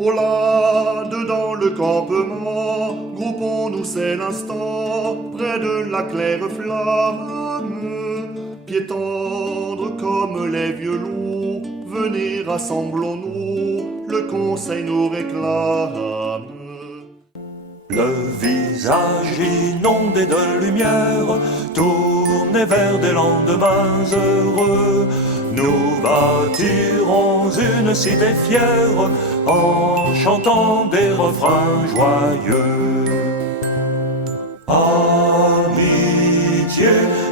Oh là, dedans le campement, groupons-nous, c'est l'instant, près de la claire flamme. Pieds tendres comme les violons, venez rassemblons-nous, le conseil nous réclame. Le visage inondé de lumière, tourné vers des lendemains heureux, nous bâtirons une cité fière en chantant des refrains joyeux. Amitié,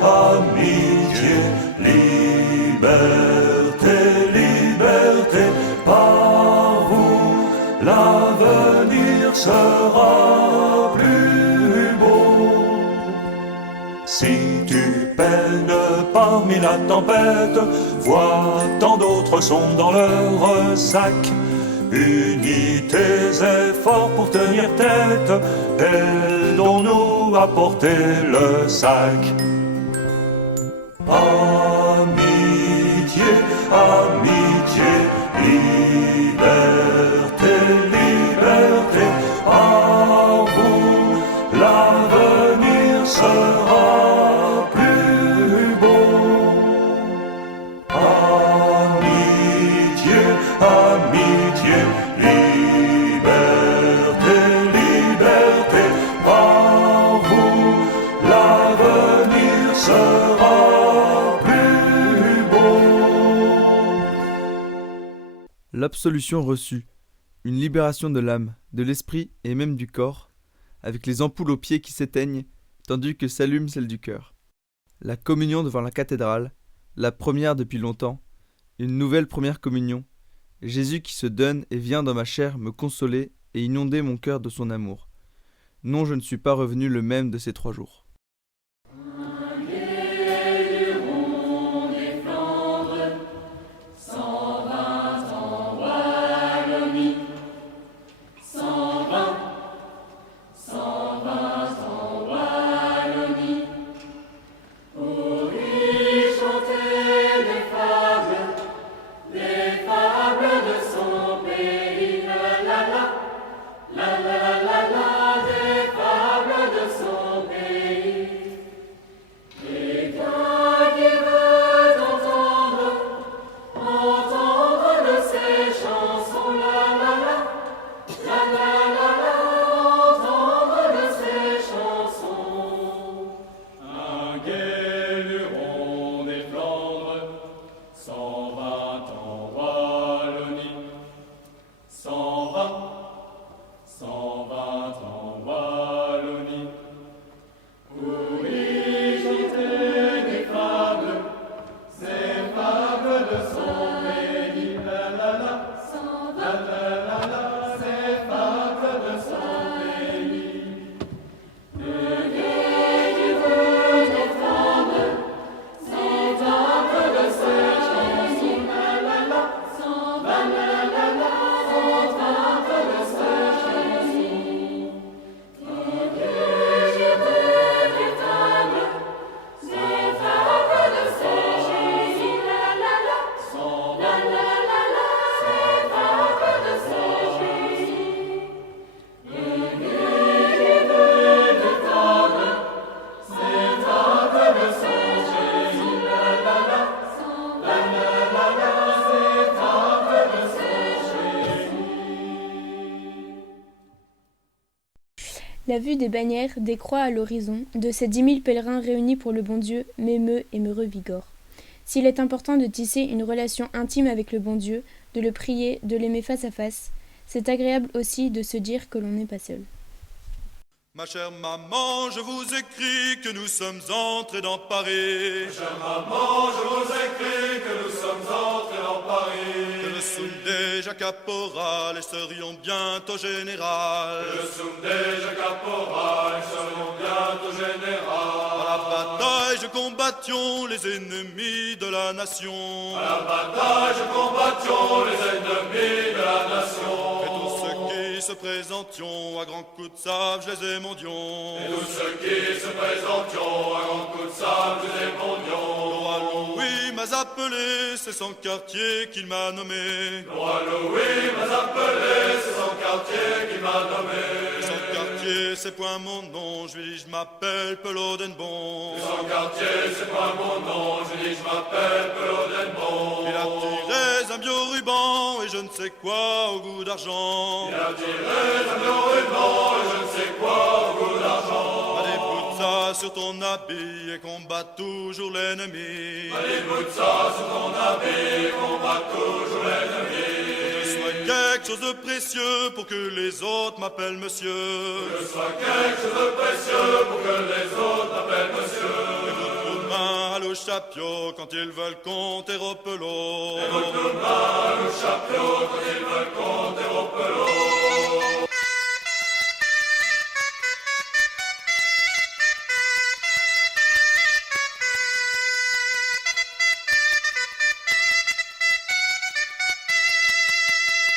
amitié, liberté, liberté, par vous l'avenir sera plus beau. Si tu peines parmi la tempête, vois tant d'autres sont dans leur sac. Unis tes efforts pour tenir tête, aidons-nous à porter le sac. Amitié, amitié, liberté, liberté, par vous l'avenir sera plus beau. Amitié, amitié, liberté, liberté, par vous l'avenir sera plus beau. L'absolution reçue, une libération de l'âme, de l'esprit et même du corps, avec les ampoules aux pieds qui s'éteignent, tandis que s'allume celle du cœur. La communion devant la cathédrale, la première depuis longtemps, une nouvelle première communion, Jésus qui se donne et vient dans ma chair me consoler et inonder mon cœur de son amour. Non, je ne suis pas revenu le même de ces 3 jours. La vue des bannières, des croix à l'horizon, de ces 10 000 pèlerins réunis pour le bon Dieu, m'émeut et me revigore. S'il est important de tisser une relation intime avec le bon Dieu, de le prier, de l'aimer face à face, c'est agréable aussi de se dire que l'on n'est pas seul. Ma chère maman, je vous écris que nous sommes entrés dans Paris. Ma chère maman, je vous écris que nous sommes entrés dans Paris. Que nous sommes déjà caporal et serions bientôt général. Que nous sommes déjà caporal et serions bientôt général. À la bataille, combattions les ennemis de la nation. À la bataille, combattions les ennemis de la nation. Et tous ceux qui se présentions à grands coups de sable, je les émondions. Et tous ceux qui se présentions à grands coups de sable, je les émondions. Le roi Louis m'a appelé, c'est son quartier qu'il m'a nommé. Le roi Louis m'a appelé, c'est son quartier qui m'a nommé. Son quartier, c'est point mon nom, je lui dis je m'appelle Pelot d'Enbon. Son quartier, c'est pas mon nom, je dis je m'appelle Pelot d'Enbon. Il a tiré un bio-ruban et je ne sais quoi au goût d'argent. Il a tiré un bio-ruban et je ne sais quoi au goût d'argent. Allez, boute ça sur ton habit et combat toujours l'ennemi. Allez, boute ça sur ton habit, combat toujours l'ennemi. Que ce soit quelque chose de précieux pour que les autres m'appellent monsieur. Que ce soit quelque chose de précieux pour que les autres m'appellent monsieur. Et votre coup de main à l'Ochapio quand ils veulent compter au pelot. Et votre coup de main à l'Ochapio quand ils veulent compter au pelot.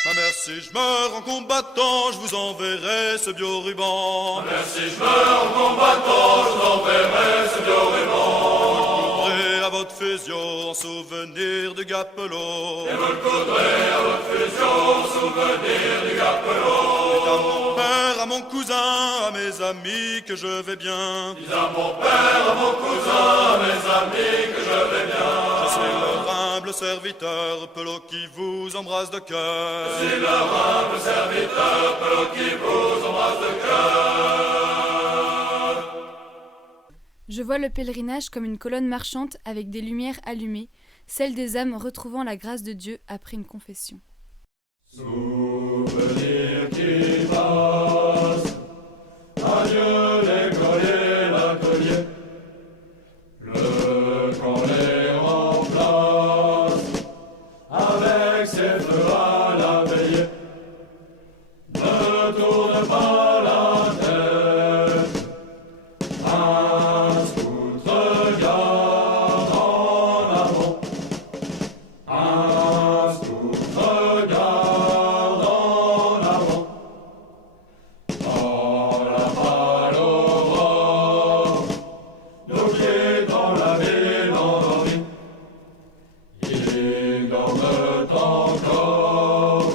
Ma mère, si je meurs en combattant, je vous enverrai ce bio-ruban. Mais si je meurs en combattant, je vous enverrai ce bio-ruban. Coudrez à votre fusion en souvenir du Gapelot. Et vous le coudrez à votre fusion, souvenir du Gapelot. Dites à mon père, à mon cousin, à mes amis que je vais bien. Dis à mon père, à mon cousin, à mes amis que je vais bien. Je suis leur humble serviteur, Pelot qui vous embrasse de cœur. Je suis leur humble serviteur, Pelot qui vous embrasse de cœur. Je vois le pèlerinage comme une colonne marchante avec des lumières allumées, celle des âmes retrouvant la grâce de Dieu après une confession. Souvenir qui passe, adieu les colliers, l'atelier, le camp les remplace, avec ses feux à la veillée, ne tourne pas la tête, un scout regarde en avant, un scout regarde en avant, dans la pâle aurore, nos pieds dans la ville endormie, ils dorment encore,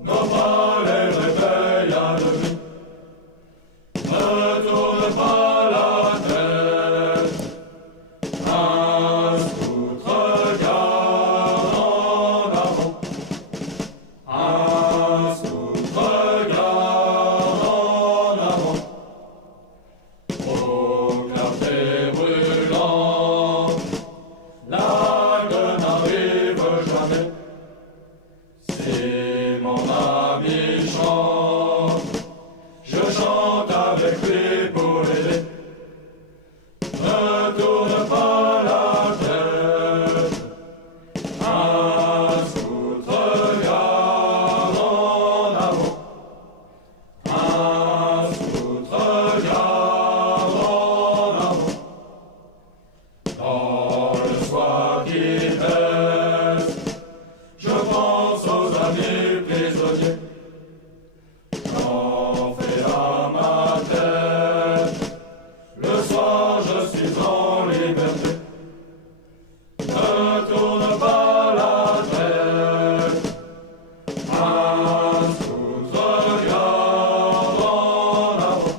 nos pas les réveillent à demi. Ne tourne pas la tête, un scout regarde en avant, un scout regarde en avant, aux clartés brûlantes, la gueule n'arrive jamais. Si mon ami chante, je chante avec lui pour l'aider. Ne tourne pas la tête, un scout regarde en avant, un scout regarde en avant. Dans le soir qui baisse, je pense aux amis prisonniers. J'en fais à ma tête, le soir je suis en liberté. Ne tourne pas la tête, un scout regarde en avant,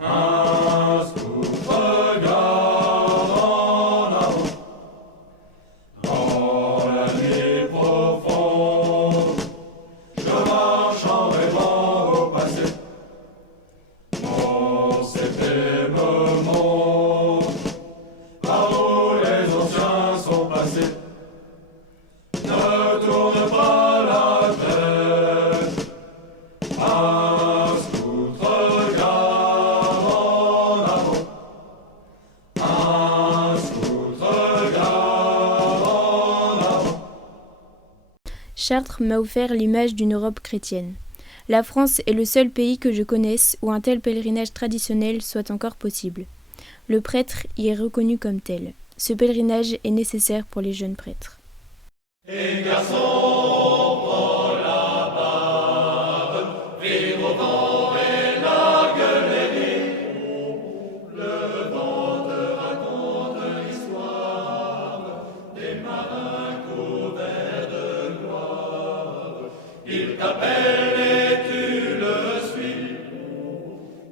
un scout regarde en avant. Dans la nuit profonde, je marche en rêvant au passé. Mon CP me montre par où les anciens sont passés. Ne tourne pas la tête, un scout regarde en avant, un scout regarde en avant. Chartres m'a offert l'image d'une Europe chrétienne. La France est le seul pays que je connaisse où un tel pèlerinage traditionnel soit encore possible. Le prêtre y est reconnu comme tel. Ce pèlerinage est nécessaire pour les jeunes prêtres. Et garçon, prends la barbe, Il t'appelle et tu le suis.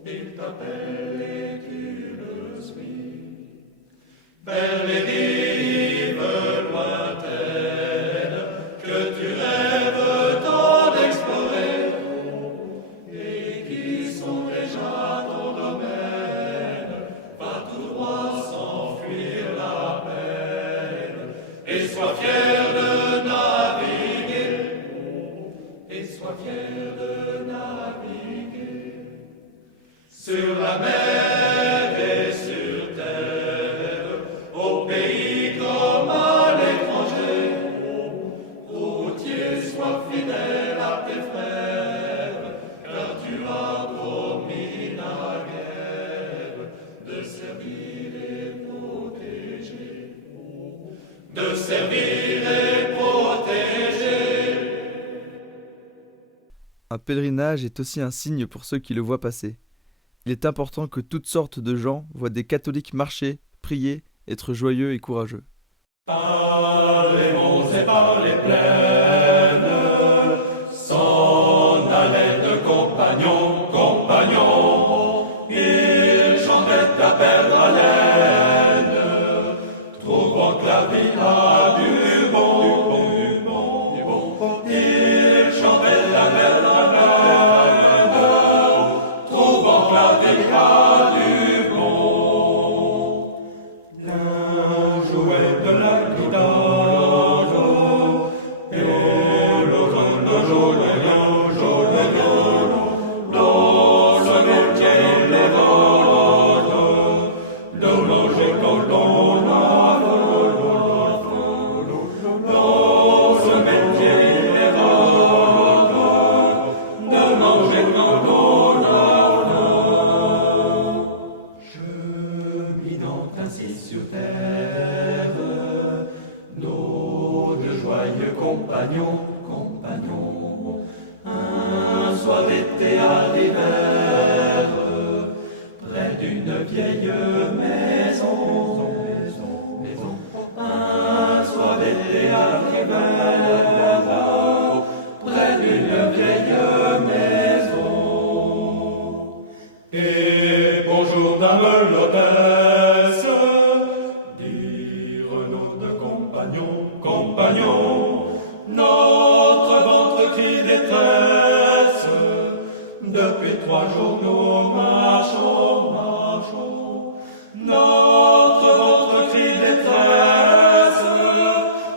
Il t'appelle et tu le suis. Vers les rives lointaines que tu rêves tant d'explorer et qui sont déjà ton domaine, va tout droit sans fuir la peine et sois fier de naviguer. Et sois fier de naviguer sur la mer et sur terre, au pays comme à l'étranger. Routier, sois fidèle à tes frères, car tu as promis naguère de servir et protéger, de servir et protéger. Un pèlerinage est aussi un signe pour ceux qui le voient passer. Il est important que toutes sortes de gens voient des catholiques marcher, prier, être joyeux et courageux. Par les monts et par les plaines, s'en allaient de compagnons, compagnons, ils chantaient à perdre haleine, trouvant que la vie a du bon, du bon, du bon, du bon. Ils chantaient à perdre haleine, trouvant que la vie a du bon. L'un jouait de la guitare, et l'autre le jouait, dans le métier les rôles, dans le loger dans ce métier les rôles, de manger cheminant ainsi sur terre, nos deux joyeux compagnons, compagnons, un soir d'été à l'hiver, près d'une vieille maison, un soir d'été à l'hiver, près d'une vieille maison. Et bonjour dame l'hôtesse, dirent nos deux compagnons, compagnons, notre ventre crie détresse, depuis 3 jours nous marchons, marchons, notre ventre crie détresse,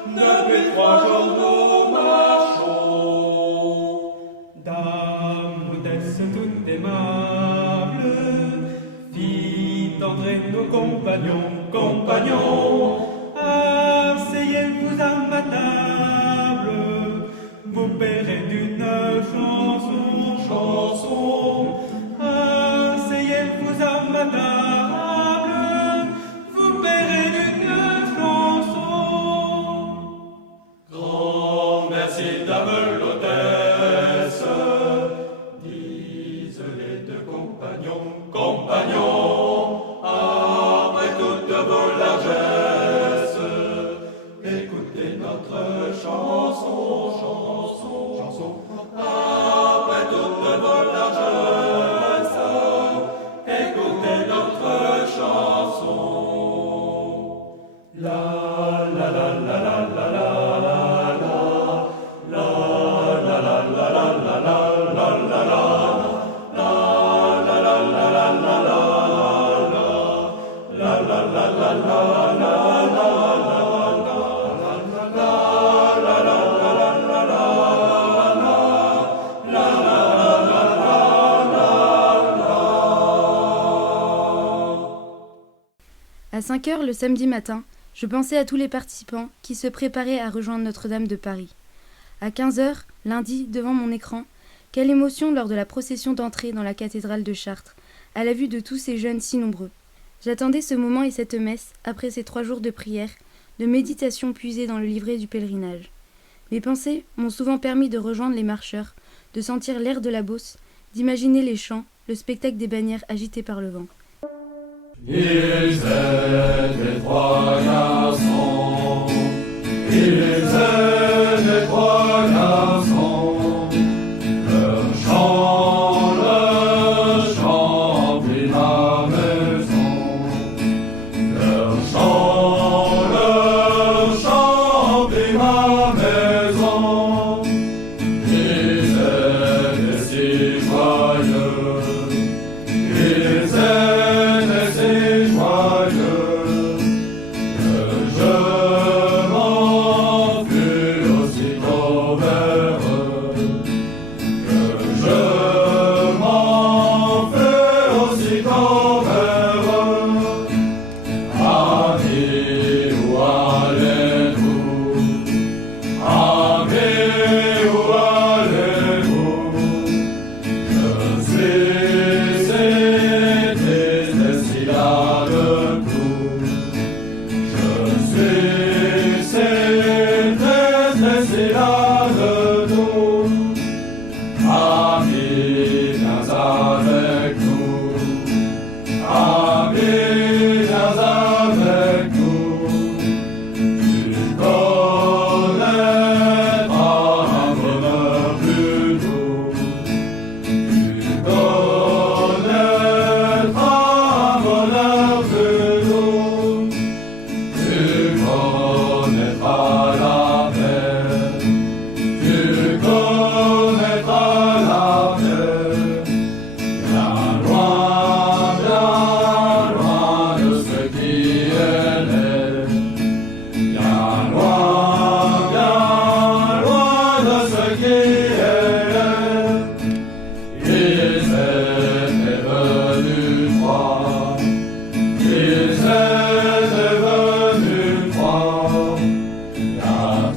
depuis 3 jours nous marchons. Dame modeste toute aimable, fit entrer nos compagnons, compagnons, asseyez-vous à ma table, vous paierez d'une chanson, chanson, asseyez-vous à ma table, vous paierez d'une chanson. Grand merci dame l'hôtesse, disent les deux compagnons, compagnons, après toute vos largesses, écoutez notre chanson, chanson, chanson, après toute vos largesses, écoutez notre chanson. La la la la la la la la la la la la la la la la. À 5 heures le samedi matin, je pensais à tous les participants qui se préparaient à rejoindre Notre-Dame de Paris. À 15 heures, lundi, devant mon écran, quelle émotion lors de la procession d'entrée dans la cathédrale de Chartres, à la vue de tous ces jeunes si nombreux. J'attendais ce moment et cette messe, après ces 3 jours de prière, de méditation puisée dans le livret du pèlerinage. Mes pensées m'ont souvent permis de rejoindre les marcheurs, de sentir l'air de la Beauce, d'imaginer les chants, le spectacle des bannières agitées par le vent. Ils étaient 3 garçons, ils étaient 3 garçons, nous. Ami, viens avec nous. Ami, viens avec nous. Tu connaîtras un bonheur plus doux. Tu connaîtras un bonheur plus doux. Tu connaîtras la paix. Tu connaîtras la paix. Bien loin de ce qui est laid. Bien loin de ce qui est laid. Ils étaient venus croire. Ils étaient venus croire.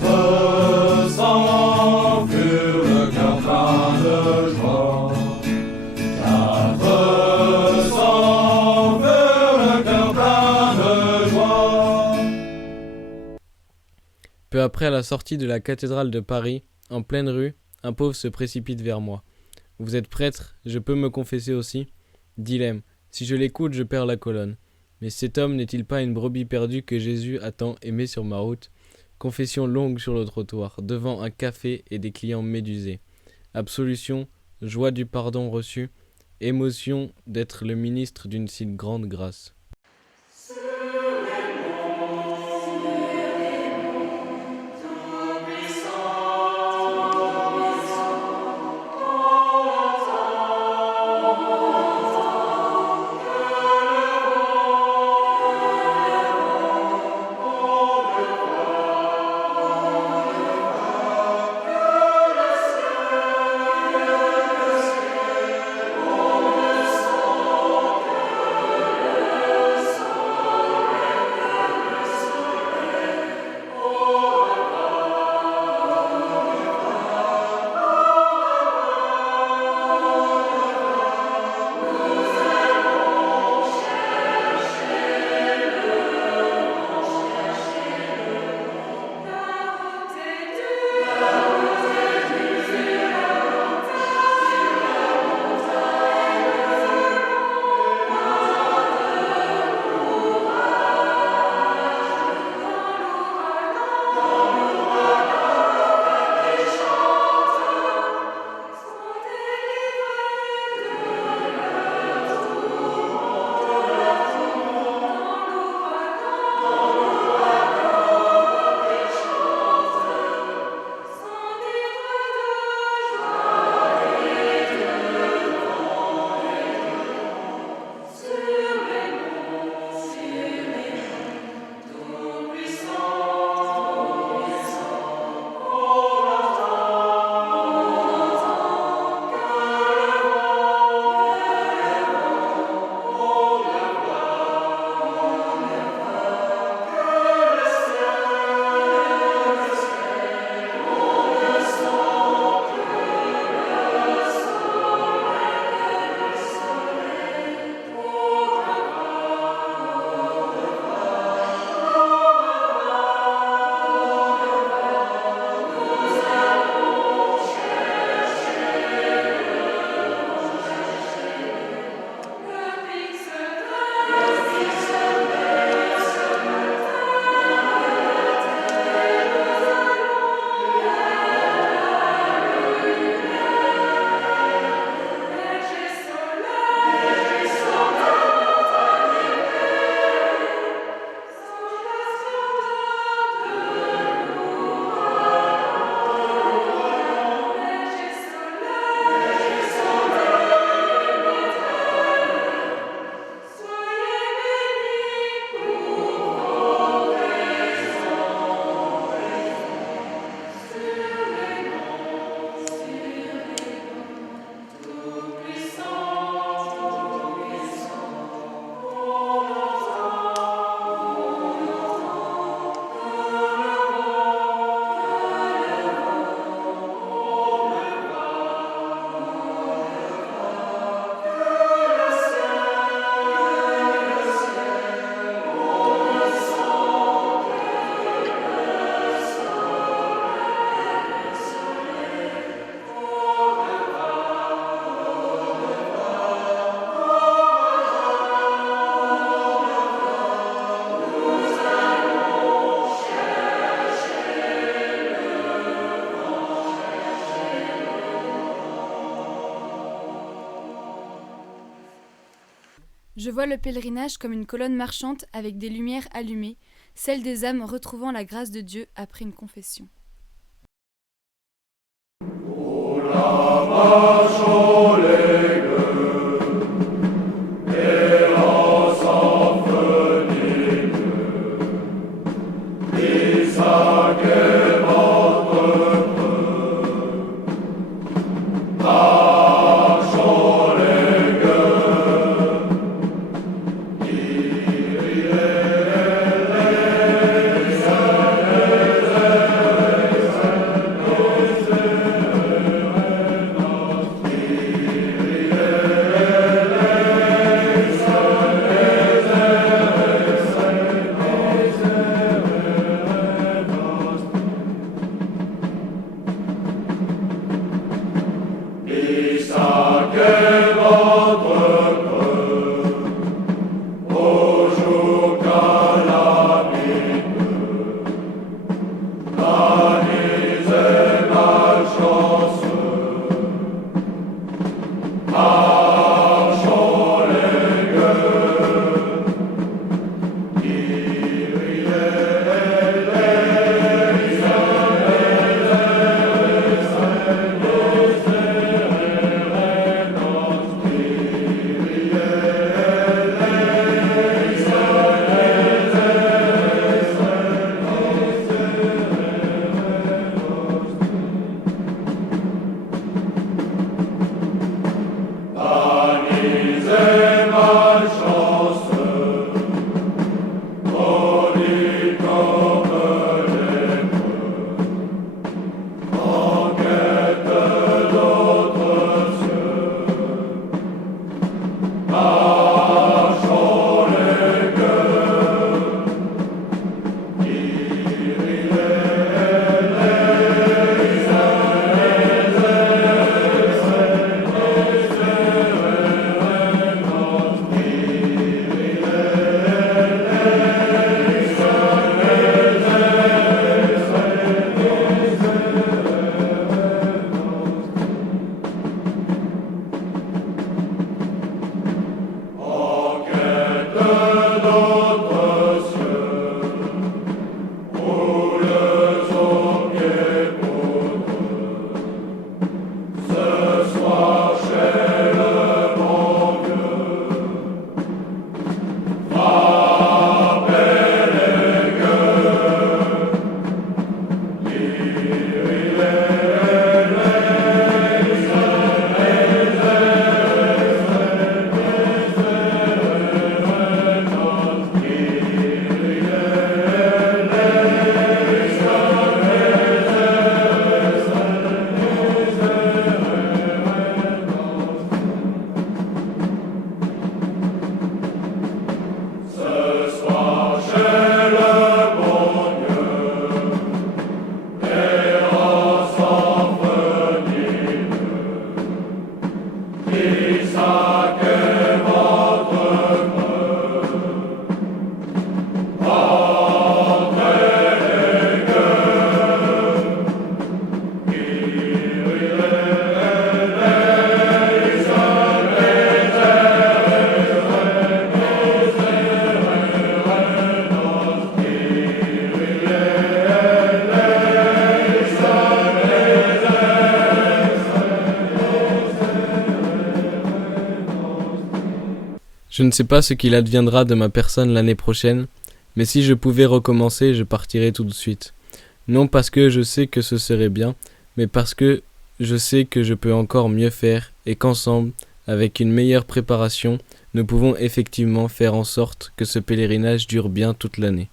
400 furent le cœur plein de joie. 400 furent le cœur plein de joie. Peu après la sortie de la cathédrale de Paris, en pleine rue, un pauvre se précipite vers moi. « Vous êtes prêtre, je peux me confesser aussi ?» Dilemme. Si je l'écoute, je perds la colonne. Mais cet homme n'est-il pas une brebis perdue que Jésus attend et met sur ma route? Confession longue sur le trottoir, devant un café et des clients médusés. Absolution, joie du pardon reçu, émotion d'être le ministre d'une si grande grâce. Je vois le pèlerinage comme une colonne marchante avec des lumières allumées, celle des âmes retrouvant la grâce de Dieu après une confession. Je ne sais pas ce qu'il adviendra de ma personne l'année prochaine, mais si je pouvais recommencer, je partirais tout de suite. Non parce que je sais que ce serait bien, mais parce que je sais que je peux encore mieux faire et qu'ensemble, avec une meilleure préparation, nous pouvons effectivement faire en sorte que ce pèlerinage dure bien toute l'année.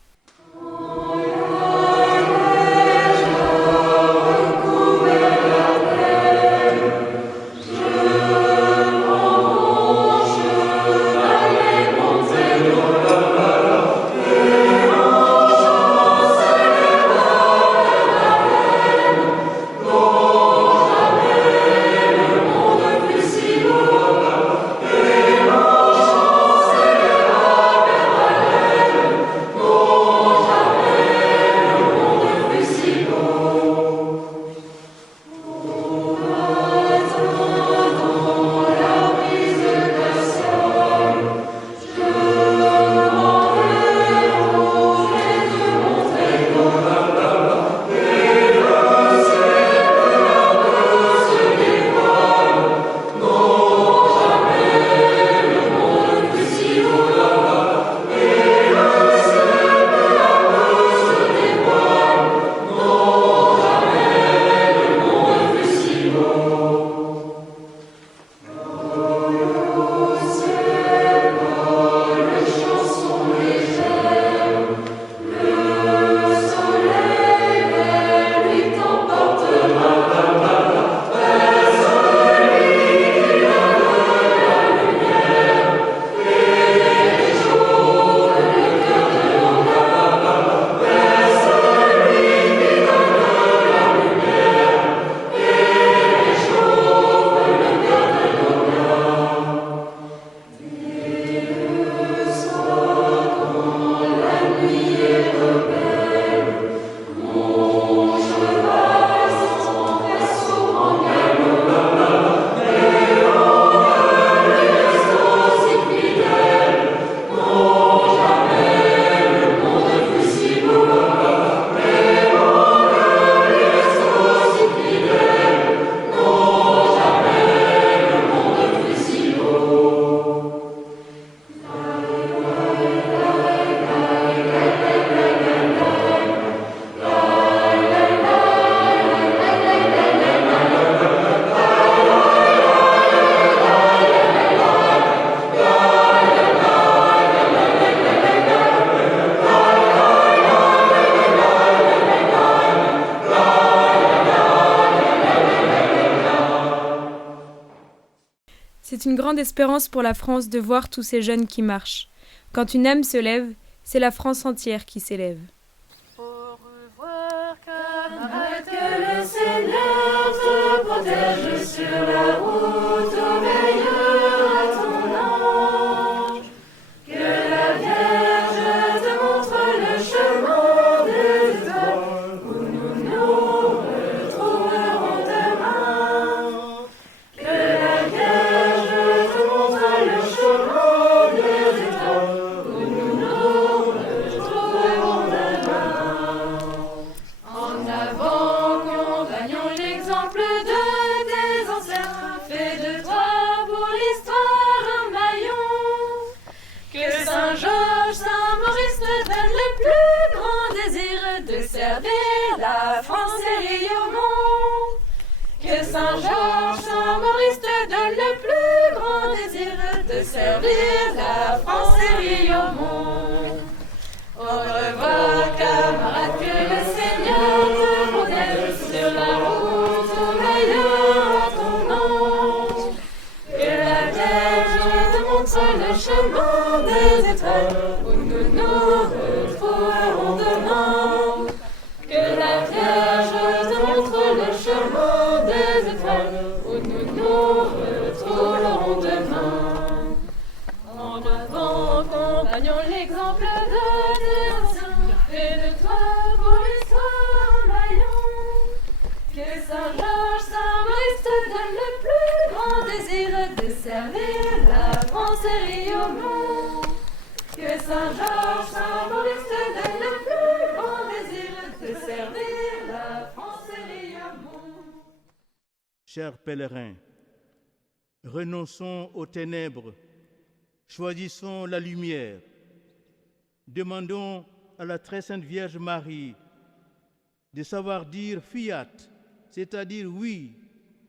Oh C'est une grande espérance pour la France de voir tous ces jeunes qui marchent. Quand une âme se lève, c'est la France entière qui s'élève. Au revoir, camarade, que le Seigneur te protège sur la route, veille à ton ange. Que la Vierge te montre le chemin des étoiles où nous nous retrouverons demain. Que la Vierge te montre le chemin des étoiles où nous nous retrouverons demain. En avant, compagnons, l'exemple de tes anciens, fais de toi pour l'histoire un maillon. Que Saint-Georges, Saint-Maurice te donne le plus grand désir de servir la France et Riomont. Que Saint-Georges, Saint-Maurice te donne le plus grand désir de servir la France et Riomont. Au revoir, camarades, que le Seigneur te protège sur la route, veille à ton ange. Que la Vierge te montre le chemin des étoiles où nous nous retrouverons demain. Que la Vierge te montre le chemin des étoiles où nous nous retrouverons demain. En avant, compagnons, l'exemple de tes anciens, fais de toi pour l'histoire un maillon. Que Saint-Georges, Saint-Maurice te donne le plus grand désir de servir la France et Riomont. Que Saint-Georges, Saint-Maurice te donne le plus grand désir de servir la France et Riomont. Chers pèlerins, renonçons aux ténèbres, choisissons la lumière. Demandons à la très sainte Vierge Marie de savoir dire fiat, c'est-à-dire oui,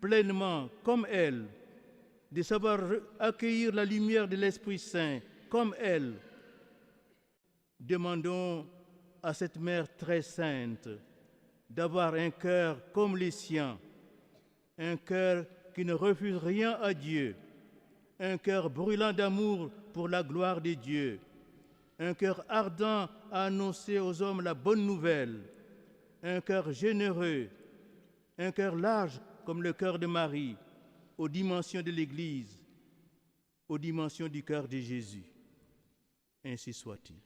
pleinement, comme elle, de savoir accueillir la lumière de l'Esprit Saint, comme elle. Demandons à cette Mère très sainte d'avoir un cœur comme les siens, un cœur qui ne refuse rien à Dieu, un cœur brûlant d'amour pour la gloire de Dieu, un cœur ardent à annoncer aux hommes la bonne nouvelle, un cœur généreux, un cœur large comme le cœur de Marie, aux dimensions de l'Église, aux dimensions du cœur de Jésus. Ainsi soit-il.